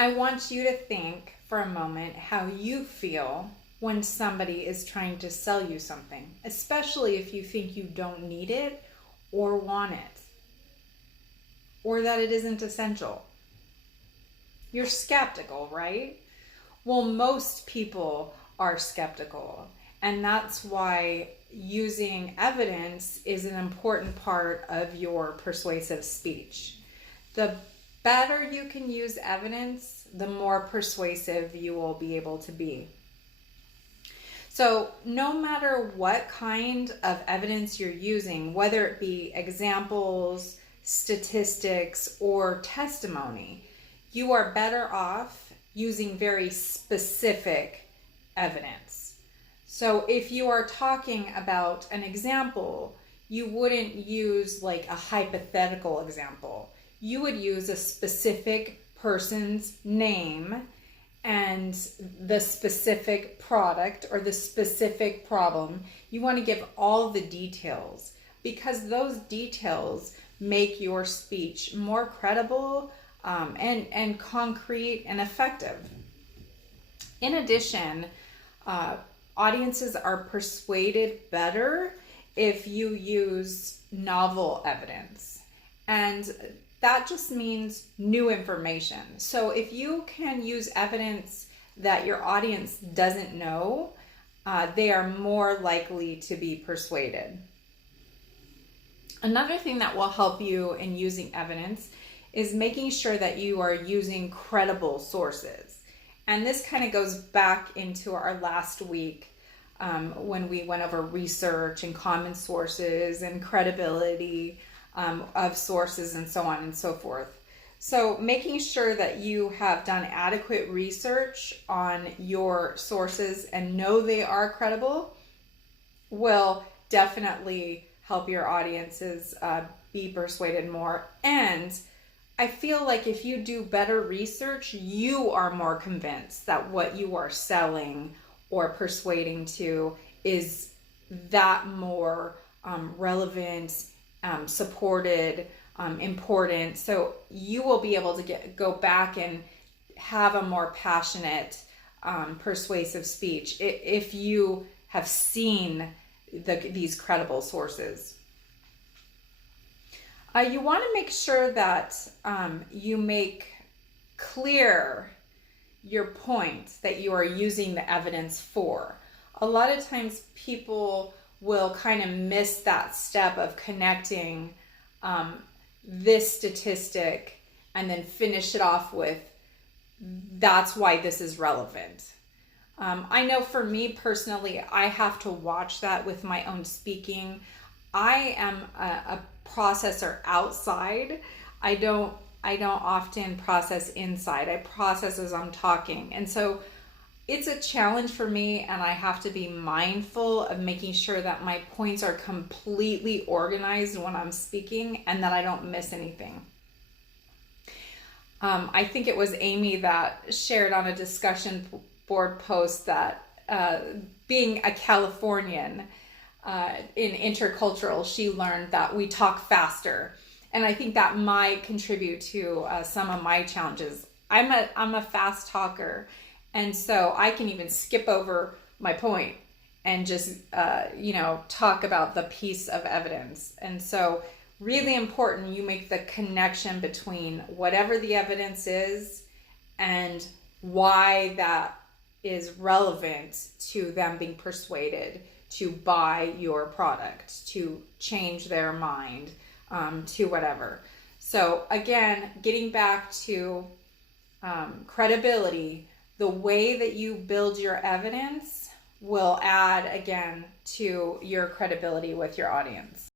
I want you to think for a moment how you feel when somebody is trying to sell you something, especially if you think you don't need it or want it, or that it isn't essential. You're skeptical, right? Well, most people are skeptical, and that's why using evidence is an important part of your persuasive speech. The better you can use evidence, the more persuasive you will be able to be. So no matter what kind of evidence you're using, whether it be examples, statistics, or testimony, you are better off using very specific evidence. So if you are talking about an example, you wouldn't use like a hypothetical example. You would use a specific person's name and the specific product or the specific problem. You want to give all the details because those details make your speech more credible and concrete and effective. In addition, audiences are persuaded better if you use novel evidence. And that just means new information. So if you can use evidence that your audience doesn't know, they are more likely to be persuaded. Another thing that will help you in using evidence is making sure that you are using credible sources. And this kind of goes back into our last week when we went over research and common sources and credibility of sources and so on and so forth. So making sure that you have done adequate research on your sources and know they are credible will definitely help your audiences be persuaded more. And I feel like if you do better research, you are more convinced that what you are selling or persuading to is that more relevant, supported, important. So you will be able to go back and have a more passionate, persuasive speech if you have seen these credible sources. You want to make sure that you make clear your point that you are using the evidence for. A lot of times people will kind of miss that step of connecting this statistic and then finish it off with, that's why this is relevant. I know for me personally, I have to watch that with my own speaking. I am a processor outside. I don't often process inside. I process as I'm talking. And so it's a challenge for me, and I have to be mindful of making sure that my points are completely organized when I'm speaking and that I don't miss anything. I think it was Amy that shared on a discussion board post that being a Californian in intercultural, she learned that we talk faster. And I think that might contribute to some of my challenges. I'm a fast talker, and so I can even skip over my point and just talk about the piece of evidence. And so really important you make the connection between whatever the evidence is and why that is relevant to them being persuaded to buy your product, to change their mind, to whatever. So again, getting back to credibility, the way that you build your evidence will add again to your credibility with your audience.